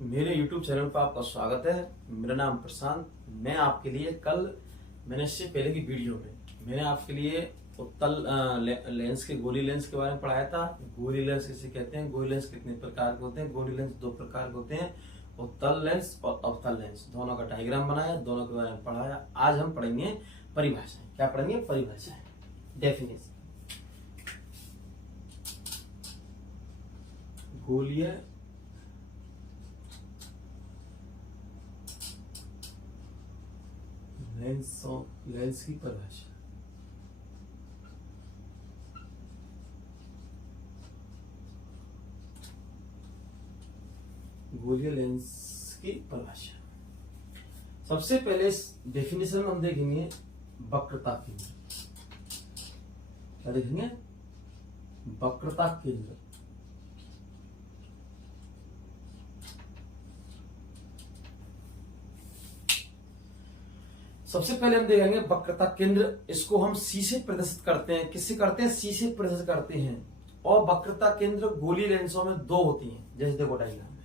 मेरे YouTube channel पर आपका स्वागत है। मेरा नाम प्रशांत। मैं आपके लिए कल मैंने इससे पहले की वीडियो में मैंने आपके लिए उत्तल लेंस के गोली लेंस के बारे में पढ़ाया था। गोली लेंस किसे कहते हैं, गोली लेंस कितने प्रकार के होते हैं। गोली लेंस दो प्रकार के होते हैं, उत्तल लेंस और अवतल लेंस। दोनों का डायग्राम बनाया, दोनों के बारे में पढ़ाया। आज हम पढ़ेंगे परिभाषाएं। क्या पढ़ेंगे? परिभाषाएं, डेफिनेशन। गोलीय लेंस की परिभाषा। गोलीय लेंस की परिभाषा। सबसे पहले इस डेफिनेशन में हम देखेंगे वक्रता केंद्र। क्या देखेंगे? वक्रता केंद्र। सबसे पहले हम देखेंगे वक्रता केंद्र। इसको हम सी से प्रदर्शित करते हैं। किससे करते हैं? सी से प्रदर्शित करते हैं। और वक्रता केंद्र गोली लेंसों में दो होती हैं, जैसे देखो डायग्राम में।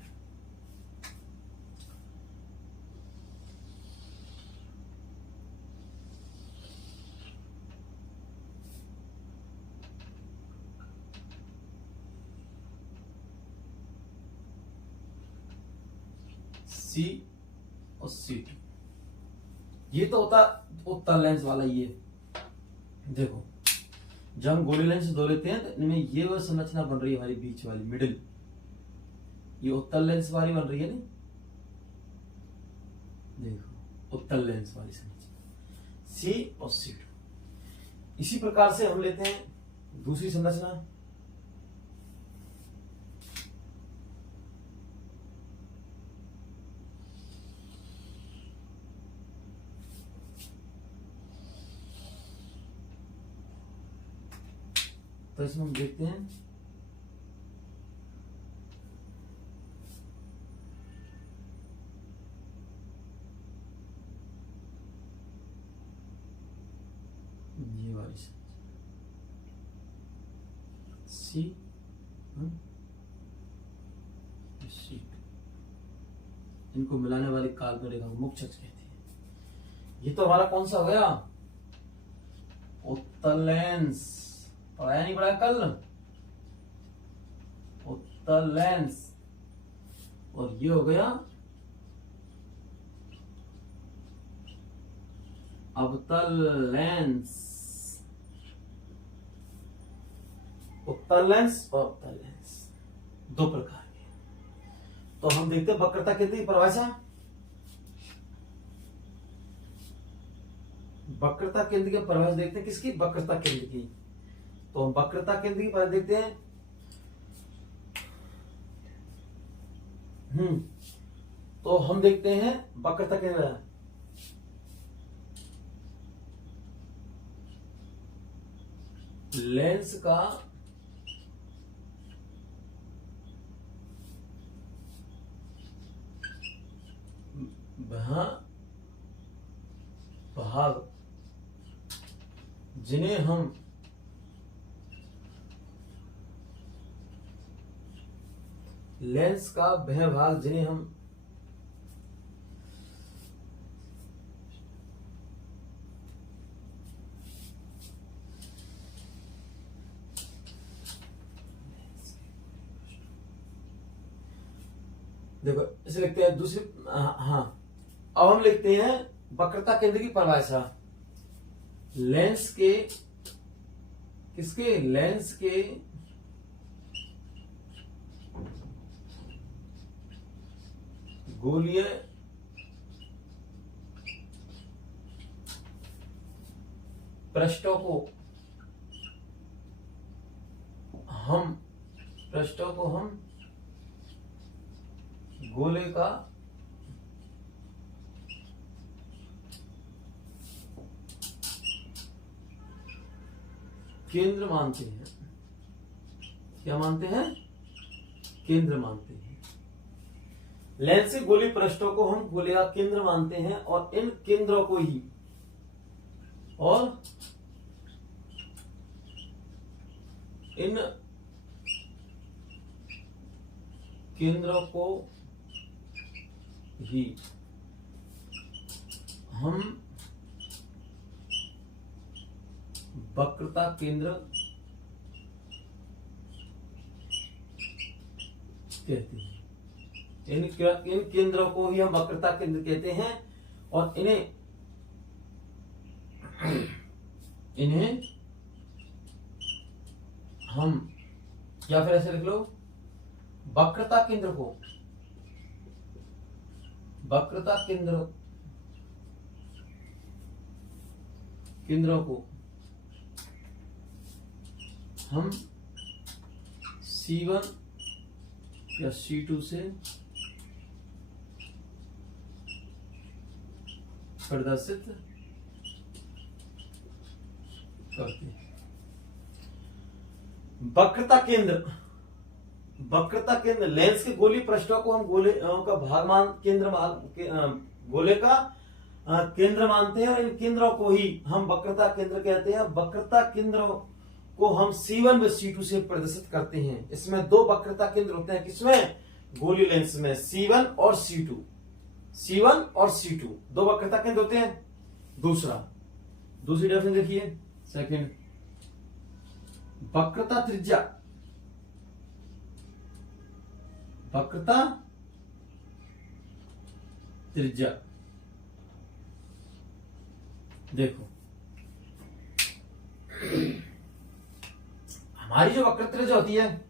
सी और सी। ये तो होता उत्तल लेंस वाला। ये देखो, जब हम गोली लेंस दो लेते हैं तो इनमें ये वो संरचना बन रही है हमारी बीच वाली मिडिल। ये उत्तल लेंस वाली बन रही है नहीं, देखो उत्तल लेंस वाली संरचना सी और सी। इसी प्रकार से हम लेते हैं दूसरी संरचना। तो इसमें हम देखते हैं ये वाली सी सी। इनको मिलाने वाली काल्पनिक रेखा को मुख्य अक्ष कहती है। ये तो हमारा कौन सा हो गया? उत्तल लेंस। पढ़ाया नहीं पढ़ाया कल? उत्तल लेंस। और ये हो गया अवतल लेंस। उत्तल लेंस और अवतल लेंस दो प्रकार के। तो हम देखते हैं वक्रता केंद्र की परिभाषा। वक्रता केंद्र की परिभाषा देखते हैं। किसकी? वक्रता केंद्र की। तो हम वक्रता केंद्र की परिभाषा देखते हैं। तो हम देखते हैं वक्रता केंद्र। लेंस का वह भाग जिन्हें हम लेंस का वह भाग जिन्हें हम देखो इसे लिखते हैं दूसरी। हाँ, अब हम लिखते हैं वक्रता केंद्र की परिभाषा। लेंस के किसके? लेंस के गोलीय पृष्ठों को हम गोले का केंद्र मानते हैं। क्या मानते हैं? केंद्र मानते हैं। लेंस से गोली पृष्ठों को हम गोले का केंद्र मानते हैं और इन केंद्रों को ही इन केंद्रों को ही हम वक्रता केंद्र कहते हैं। इन केंद्रों को ही हम वक्रता केंद्र कहते हैं और इन्हें हम, या फिर ऐसे लिख लो, वक्रता केंद्र को हम C1 या C2 से प्रदर्शित करते हैं। वक्रता केंद्र लेंस के गोलीय पृष्ठों को हम गोले का भागमान केंद्र गोले का केंद्र मानते हैं और इन केंद्रों को ही हम वक्रता केंद्र कहते हैं। वक्रता केंद्रों को हम C1 व C2 से प्रदर्शित करते हैं। इसमें दो वक्रता केंद्र होते हैं, किसमें? गोलीय लेंस में, C1 और C2 दो वक्रता केंद्र होते हैं। दूसरी डेफिनेशन देखिए, सेकंड, वक्रता त्रिज्या देखो, हमारी जो वक्रता त्रिज्या होती है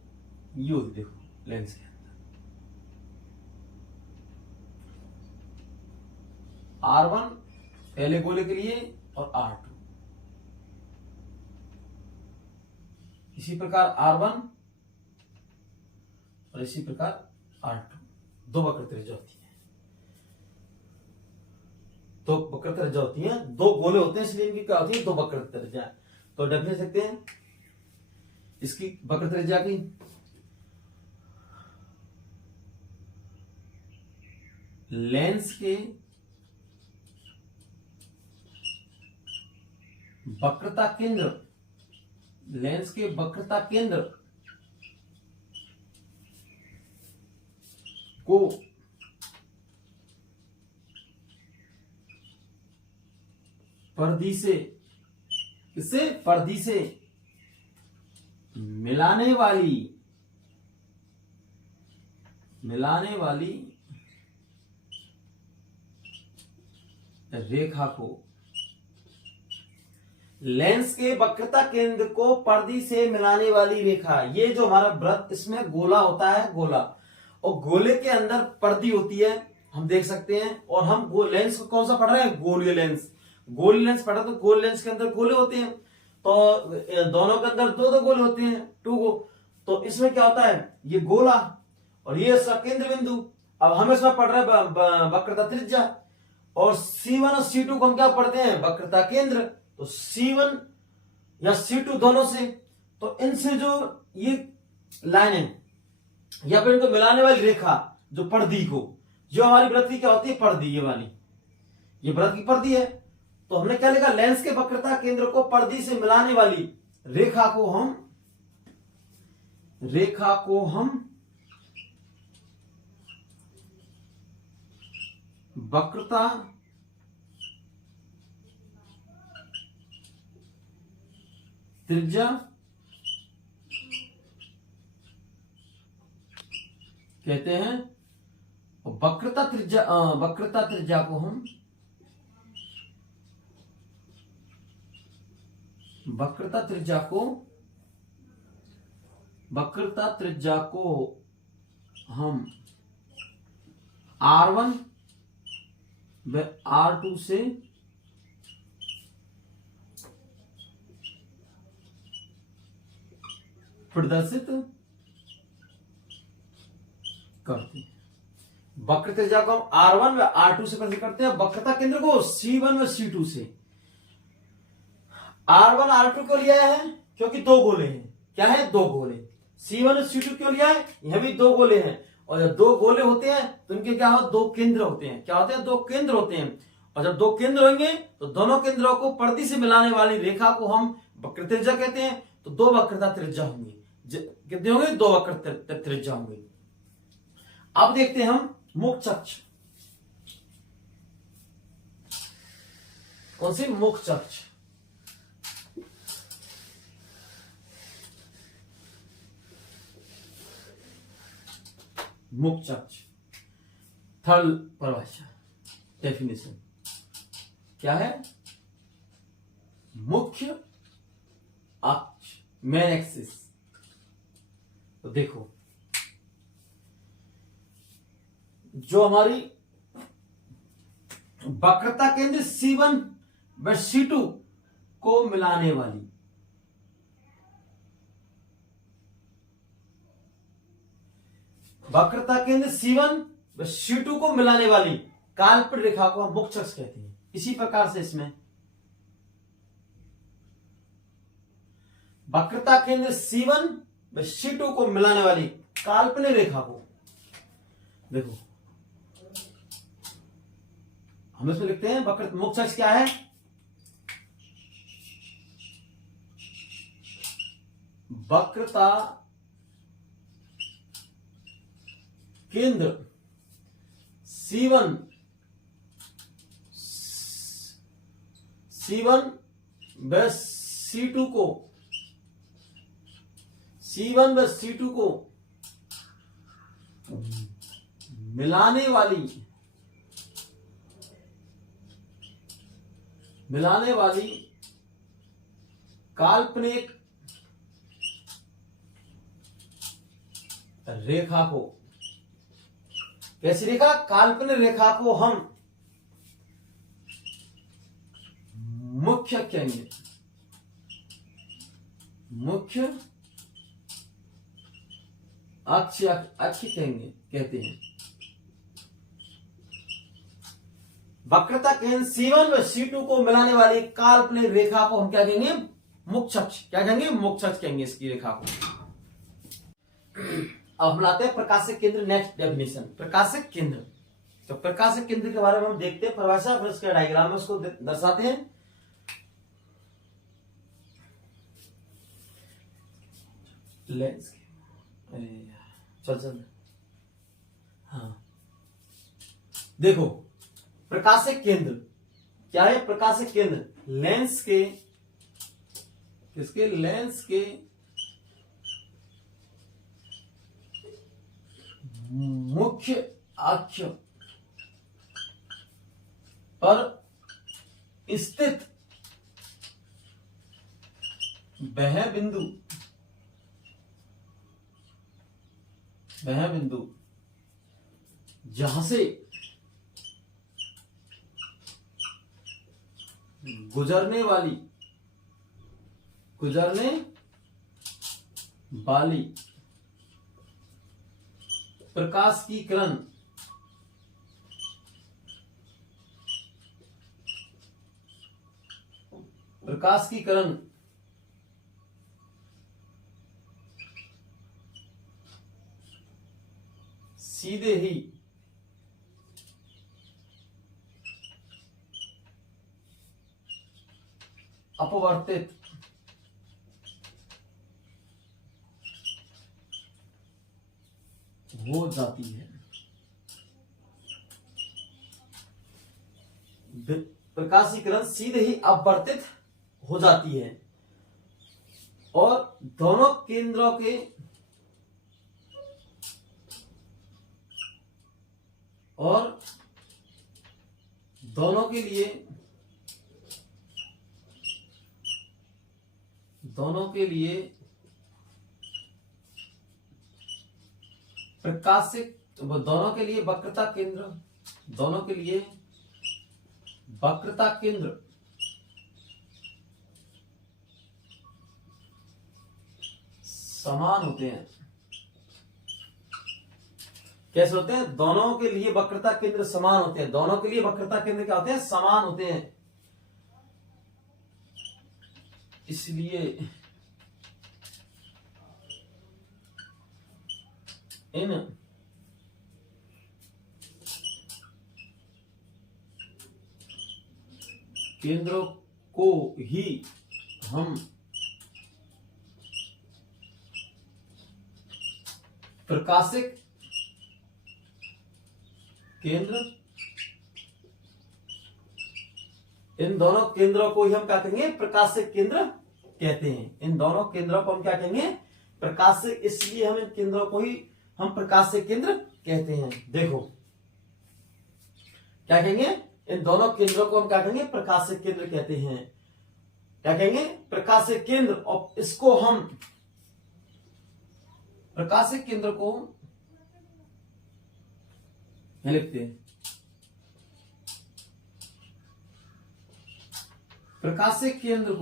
ये होती, देखो लेंस के अंदर R1 पहले गोले के लिए और R2, इसी प्रकार R1 और इसी प्रकार R2, दो वक्रता त्रिज्या होती है। दो वक्रता त्रिज्या होती है, दो गोले होते हैं, इसलिए इनकी क्या होती है? दो वक्रता त्रिज्या। तो डेफिनेशन सकते हैं इसकी वक्रता त्रिज्या की, लेंस के वक्रता केंद्र को परिधि से मिलाने वाली रेखा को, लेंस के वक्रता केंद्र को परिधि से मिलाने वाली रेखा, ये जो हमारा वृत्त, इसमें गोला होता है, गोला, और गोले के अंदर परिधि होती है, हम देख सकते हैं। और हम लेंस को कौन सा पढ़ रहे हैं? गोलीय लेंस पढ़ा, तो गोल लेंस के अंदर गोले होते हैं, तो दोनों के अंदर दो गोले होते हैं, 2 गो। तो इसमें क्या होता है? ये गोला और ये इसका केंद्र बिंदु। अब हम इसमें पढ़ रहे हैं वक्रता त्रिज्या, और C1 और C2 को हम क्या पढ़ते हैं? वक्रता केंद्र। तो C1 या C2 दोनों से, तो इनसे जो ये लाइन है या फिर इनको मिलाने वाली रेखा, जो परिधि को, जो हमारी वृत्त की क्या होती है? परिधि, ये वाली, ये वृत्त की परिधि है। तो हमने क्या लिखा? लेंस के वक्रता केंद्र को परिधि से मिलाने वाली रेखा को हम वक्रता त्रिज्या कहते हैं। वक्रता त्रिज्या को हम वक्रता त्रिज्या को हम R1 व R2 से प्रदर्शित करते हैं। वक्रता त्रिज्या को हम R1 व R2 से प्रदर्शित करते हैं। वक्रता केंद्र को C1 व C2 से। R1 R2 क्यों लिया है? क्योंकि दो गोले हैं। क्या है? दो गोले। C1 और C2 क्यों लिया है? यह भी दो गोले हैं, और जब दो गोले होते हैं तो इनके क्या हो? दो केंद्र होते हैं। क्या होते हैं? दो केंद्र होते हैं। और जब दो केंद्र होंगे तो दोनों केंद्रों को परिधि से मिलाने वाली रेखा को हम वक्रता त्रिज्या कहते हैं। तो दो वक्रता त्रिज्या होंगी। कितने होंगे? दो वक्रता त्रिज्या होंगी। अब देखते हैं हम मुक्त अक्ष। कौन सी? मुख्य अक्ष। मुख्य अक्ष। थर्ड परिभाषा, डेफिनेशन क्या है? मुख्य अक्ष, मेन एक्सिस। तो देखो, जो हमारी वक्रता केंद्र C1 व C2 को मिलाने वाली, वक्रता केंद्र C1 व C2 को मिलाने वाली काल्पनिक रेखा को हम मुख्य अक्ष कहते हैं। इसी प्रकार से इसमें वक्रता केंद्र C1 व C2 को मिलाने वाली काल्पनिक रेखा को, देखो हम इसमें लिखते हैं वक्र मुख्य अक्ष क्या है? वक्रता केंद्र C1 व C2 को, C1 व C2 को मिलाने वाली काल्पनिक रेखा को, कैसी रेखा? काल्पनिक रेखा को हम मुख्य कहेंगे, मुख्य अक्ष कहते हैं। वक्रता केंद्र C1 व C2 को मिलाने वाली काल्पनिक रेखा को हम क्या कहेंगे? मुख्य अक्ष। क्या कहेंगे? मुख्य अक्ष कहेंगे इसकी रेखा को। अब हम लाते हैं प्रकाशिक केंद्र, नेक्स्ट डेफिनेशन, प्रकाशिक केंद्र। तो प्रकाशिक केंद्र के बारे में हम देखते हैं परिभाषा, फिर उसके डायग्राम में उसको दर्शाते हैं। लेंस, चल हाँ, देखो प्रकाशिक केंद्र क्या है? प्रकाशिक केंद्र लेंस के, किसके? लेंस के मुख्य अक्ष पर स्थित वह बिंदु जहां से गुजरने वाली प्रकाश की किरण सीधे ही अपवर्तित हो जाती है। प्रकाश की किरण सीधे ही अपवर्तित हो जाती है और दोनों केंद्रों के लिए वक्रता केंद्र समान होते हैं। कैसे होते हैं? दोनों के लिए वक्रता केंद्र समान होते हैं। दोनों के लिए वक्रता केंद्र क्या होते हैं? समान होते हैं। इसलिए इन केंद्रों को ही हम प्रकाशिक केंद्र इन दोनों केंद्रों को ही हम क्या कहेंगे, प्रकाशिक केंद्र कहते हैं। इन दोनों केंद्रों को हम क्या कहेंगे, प्रकाशिक, इसलिए हम इन केंद्रों को ही हम प्रकाशिक केंद्र कहते हैं। देखो क्या कहेंगे, इन दोनों केंद्रों को हम क्या कहेंगे, प्रकाशिक केंद्र कहते हैं। क्या कहेंगे, प्रकाशिक केंद्र। और इसको हम प्रकाशिक केंद्र को लिखते हैं, प्रकाशिक केंद्र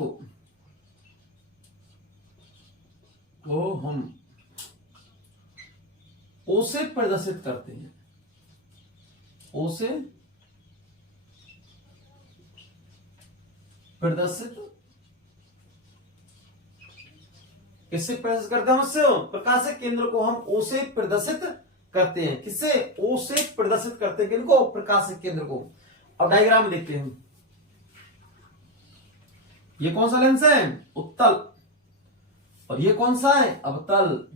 को हम ओ से प्रदर्शित करते हैं। ओ से प्रदर्शित, किससे प्रदर्शित करते हैं, उससे प्रकाशिक केंद्र को हम ओ से प्रदर्शित करते हैं। किससे, ओ से प्रदर्शित करते हैं, किनको, प्रकाशिक केंद्र को। अब डायग्राम लिखते हैं। ये कौन सा लेंस है, उत्तल, और ये कौन सा है, अवतल।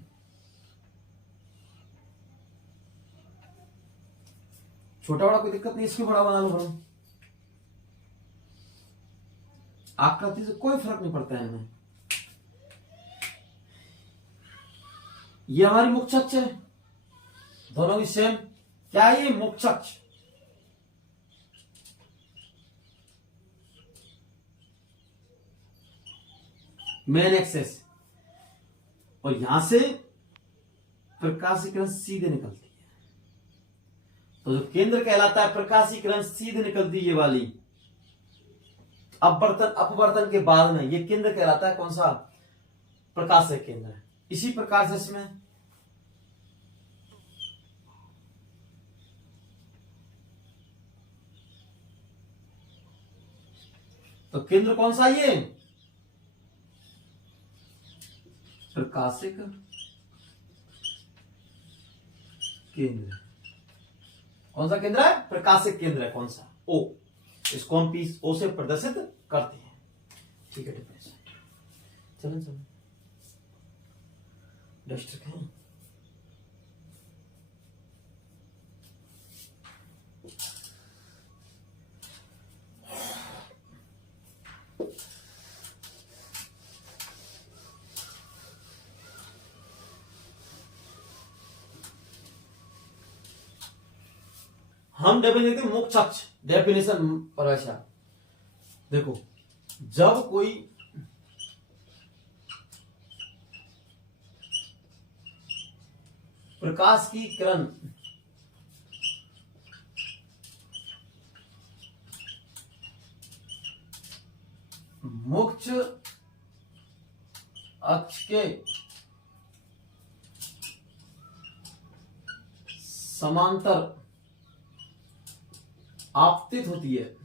छोटा बड़ा कोई दिक्कत नहीं, इसको बड़ा बना लो, बनो, आकृति से कोई फर्क नहीं पड़ता है इनमें। ये हमारी मुख्य अक्ष है, दोनों की सेम। क्या है ये, मुख्य अक्ष। मेन एक्सेस, और यहां से प्रकाश किरण सीधे निकलती है। तो जो केंद्र कहलाता है, प्रकाश किरण सीधे निकलती है, ये वाली अपवर्तन के बाद में, ये केंद्र कहलाता है कौन सा, प्रकाशिक केंद्र है। इसी प्रकार से इसमें तो केंद्र कौन सा, ये प्रकाशिक केंद्र। कौन सा केंद्र है, प्रकाशिक केंद्र है, कौन सा, ओ। इसको हम पीस ओ से प्रदर्शित करते हैं। ठीक है, चलो चलो डस्टर कहें। हम डेफिनेशन देखते हैं, मुख्य अक्ष डेफिनेशन परिभाषा। देखो, जब कोई प्रकाश की किरण मुख्य अक्ष के समांतर आपतित होती है,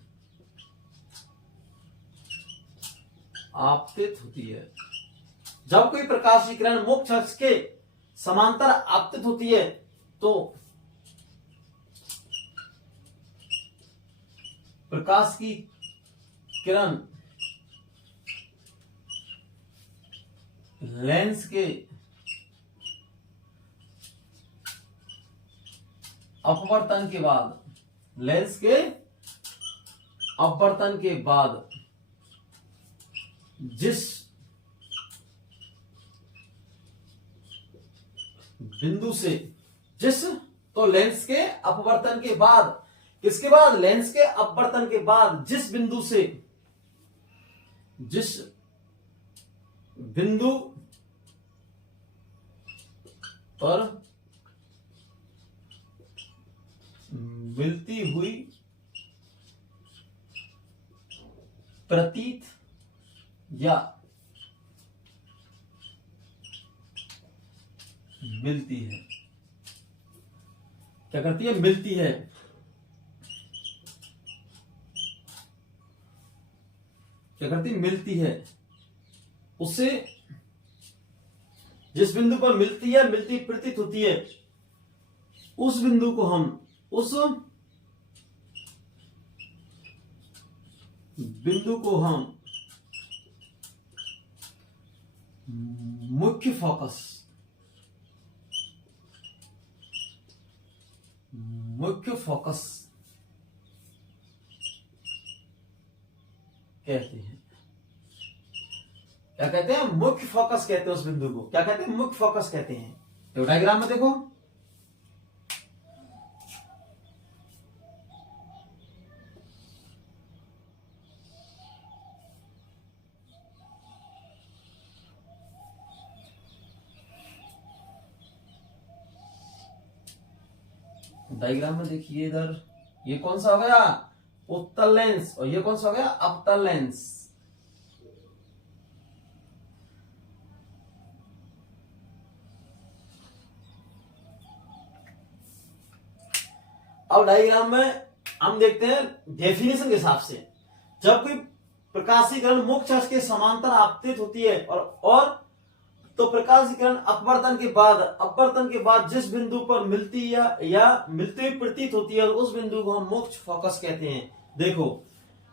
आपतित होती है। जब कोई प्रकाश की किरण मुख्य अक्ष के समांतर आपतित होती है, तो प्रकाश की किरण लेंस के अपवर्तन के बाद, लेंस के अपवर्तन के बाद जिस बिंदु से, तो लेंस के अपवर्तन के बाद, किसके बाद, लेंस के अपवर्तन के बाद जिस बिंदु से, जिस बिंदु पर मिलती हुई प्रतीत या मिलती है, क्या करती है, मिलती है। क्या करती है, मिलती है। उससे जिस बिंदु पर मिलती है, मिलती प्रतीत होती है, उस बिंदु को हम, उस बिंदु को हम मुख्य फोकस, मुख्य फोकस कहते हैं। क्या कहते हैं? मुख्य फोकस कहते हैं उस बिंदु को। क्या कहते हैं? मुख्य फोकस कहते हैं। तो डायग्राम में देखो, डायग्राम में देखिए इधर, ये कौन सा हो गया? उत्तल लेंस, और ये कौन सा हो गया? अवतल लेंस। अब डायग्राम में हम देखते हैं डेफिनेशन के हिसाब से, जब कोई प्रकाशीय किरण मुख्य अक्ष के समांतर आपतित होती है और तो प्रकाश किरण अपवर्तन के बाद जिस बिंदु पर मिलती या मिलती हुई प्रतीत होती है, उस बिंदु को हम मुख्य फोकस कहते हैं। देखो,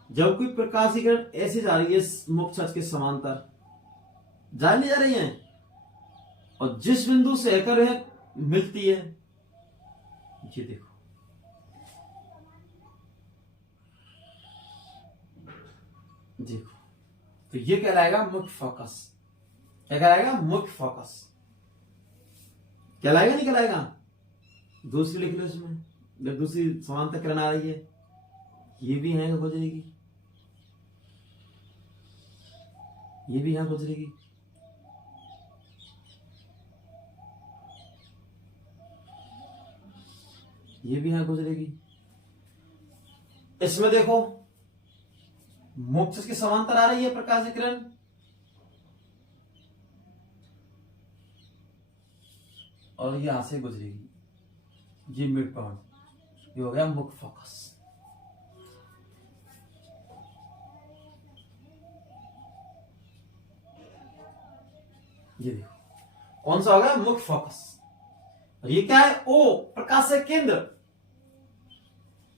जब कोई प्रकाश किरण ऐसे जा रही है मुख्य अक्ष के समांतर, जा नहीं जा रही है, और जिस बिंदु से आकर है मिलती है, ये देखो, देखो, तो ये कहलाएगा मुख्य फोकस। क्या कहलाएगा? मुख्य फोकस। कहलाएगा नहीं कहलाएगा? दूसरी लिख लो इसमें, जब दूसरी समांतर किरण आ रही है, ये भी यहां गुजरेगी, ये भी यहां गुजरेगी, ये भी यहां गुजरेगी। इसमें देखो, मुख्य के समांतर आ रही है प्रकाश किरण, और ये यहां से गुजरेगी, ये मिड पॉइंट, ये हो गया मुख्य फोकस। ये देखो कौन सा हो गया? मुख्य फोकस। और ये क्या है? ओ, प्रकाश केंद्र।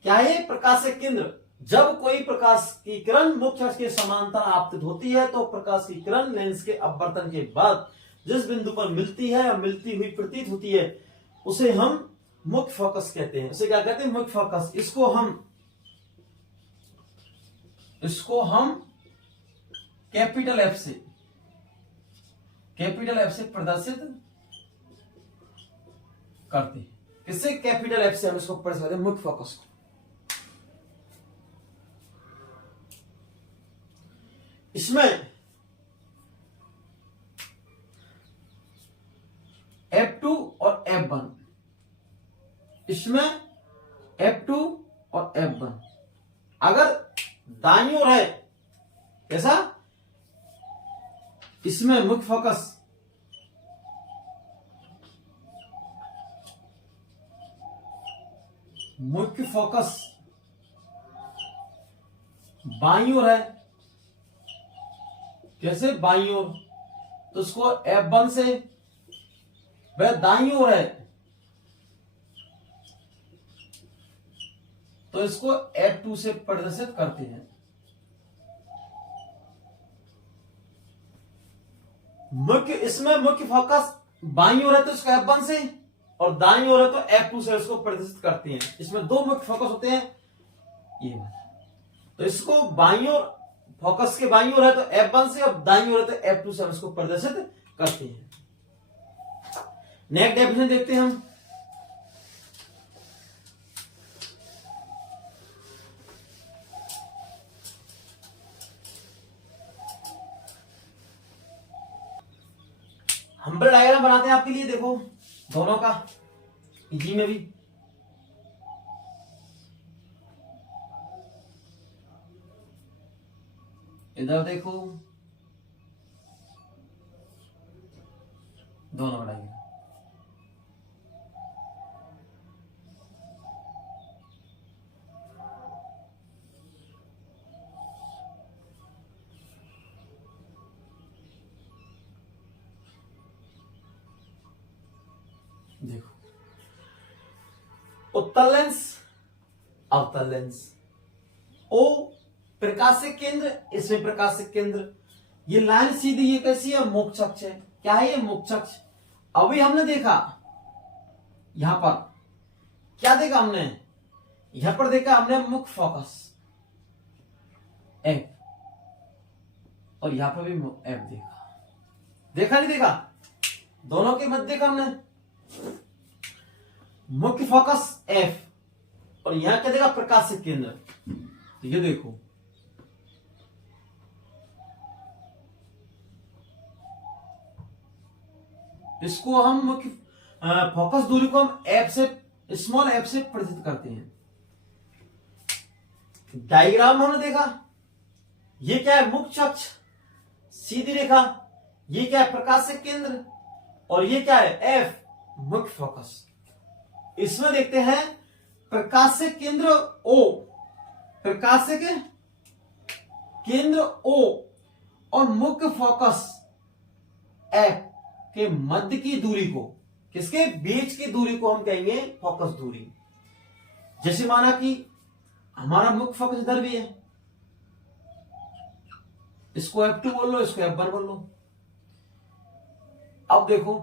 क्या है? प्रकाश केंद्र। जब कोई प्रकाश की किरण मुख्य अक्ष के समांतर आपतित होती है, तो प्रकाश की किरण लेंस के अपवर्तन के बाद जिस बिंदु पर मिलती है या मिलती हुई प्रतीत होती है, उसे हम मुख्य फोकस कहते हैं। उसे क्या कहते हैं? मुख्य फोकस। इसको हम कैपिटल एफ से प्रदर्शित करते हैं। किससे? कैपिटल एफ से हम इसको प्रदर्शित करते हैं, मुख्य फोकस को। इसमें F2 और F1, इसमें F2 और F1 अगर दाईं ओर है, कैसा? इसमें मुख्य फोकस बाईं ओर है, कैसे? बाईं ओर, तो उसको F1 से, वह दाईं ओर है तो इसको F2 से प्रदर्शित करते हैं। इसमें मुख्य फोकस बाईं ओर है तो इसको F1 से, और दाईं ओर है तो F2 से इसको प्रदर्शित करते हैं। इसमें दो मुख्य फोकस होते हैं, ये वाला। तो इसको बाईं ओर, फोकस के बाईं ओर है तो F1 से, और दाईं ओर है तो F2 से हम इसको प्रदर्शित करते हैं। नेक्स्ट डेफिनेशन देखते हैं हम डायग्राम बनाते हैं आपके लिए, देखो दोनों का, इजी में भी। इधर देखो, दोनों बनाएंगे। देखो, उत्तल लेंस, अवतल लेंस। ओ प्रकाशिक केंद्र, इसमें प्रकाशिक केंद्र। ये लाइन सीधी, ये कैसी है? मुख्य अक्ष है। क्या है ये? मुख्य अक्ष। अभी हमने देखा यहां पर, क्या देखा हमने? यहां पर देखा हमने मुख्य फोकस F, और यहां पर भी एफ देखा नहीं देखा, दोनों के मध्य देखा हमने, मुख्य फोकस एफ और यहां क्या देखा, प्रकाशिक केंद्र। तो ये देखो इसको हम मुख्य फोकस दूरी को हम एफ से, स्मॉल एफ से प्रदर्शित करते हैं। डायग्राम हमने देखा, ये क्या है, मुख्य अक्ष सीधी रेखा, ये क्या है, प्रकाशिक केंद्र, और ये क्या है, एफ मुख्य फोकस। इसमें देखते हैं प्रकाशिक केंद्र ओ, प्रकाशिक केंद्र ओ और मुख्य फोकस एफ के मध्य की दूरी को, किसके बीच की दूरी को हम कहेंगे फोकस दूरी। जैसे माना कि हमारा मुख्य फोकस इधर भी है, इसको F2 बोल लो, इसको F1 बोल लो। अब देखो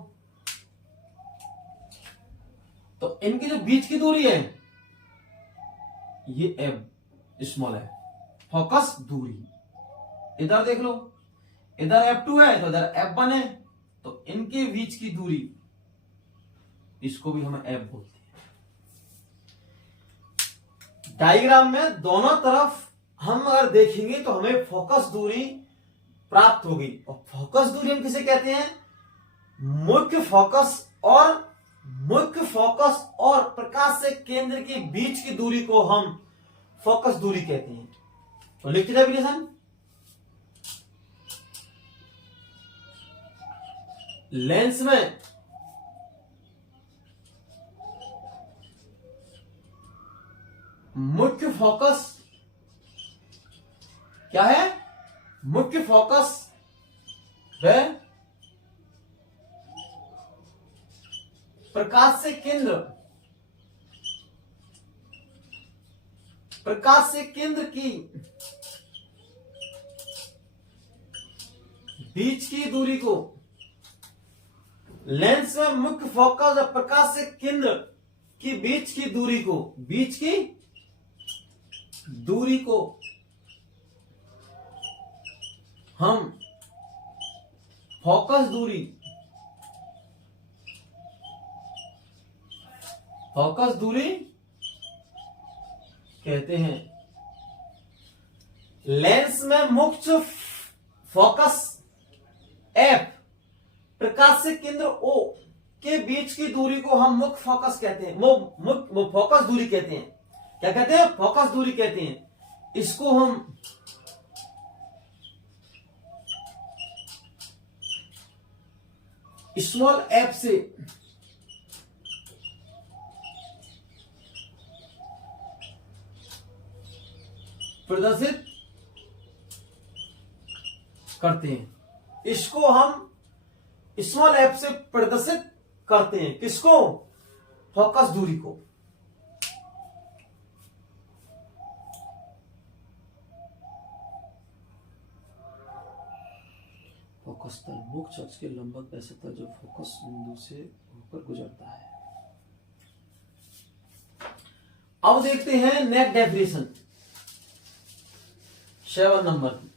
तो इनकी जो बीच की दूरी है ये एफ स्मॉल है, फोकस दूरी। इधर देख लो, इधर F2 है तो इधर F1 है, तो इनके बीच की दूरी, इसको भी हम एफ बोलते हैं। डायग्राम में दोनों तरफ हम अगर देखेंगे तो हमें फोकस दूरी प्राप्त होगी, और फोकस दूरी हम किसे कहते हैं, मुख्य फोकस और प्रकाश से केंद्र के बीच की दूरी को हम फोकस दूरी कहते हैं। तो लिखते जाए डेफिनेशन, लेंस में मुख्य फोकस क्या है, मुख्य फोकस व प्रकाश से केंद्र की बीच की दूरी को, लेंस में मुख्य फोकस और प्रकाश से केंद्र की बीच की दूरी को हम फोकस दूरी कहते हैं। लेंस में मुख्य फोकस एफ, प्रकाश से केंद्र ओ के बीच की दूरी को हम मुख्य फोकस कहते हैं, वो फोकस दूरी कहते हैं। क्या कहते हैं, फोकस दूरी कहते हैं। इसको हम स्मॉल एफ से प्रदर्शित करते हैं। इसको हम स्मॉल एफ से प्रदर्शित करते हैं, किसको, फोकस दूरी को। फोकस तल मुख्य अक्ष के लंबवत वैसे तल जो फोकस बिंदु से होकर गुजरता है। अब देखते हैं नेट डेफिनेशन 7 नंबर की।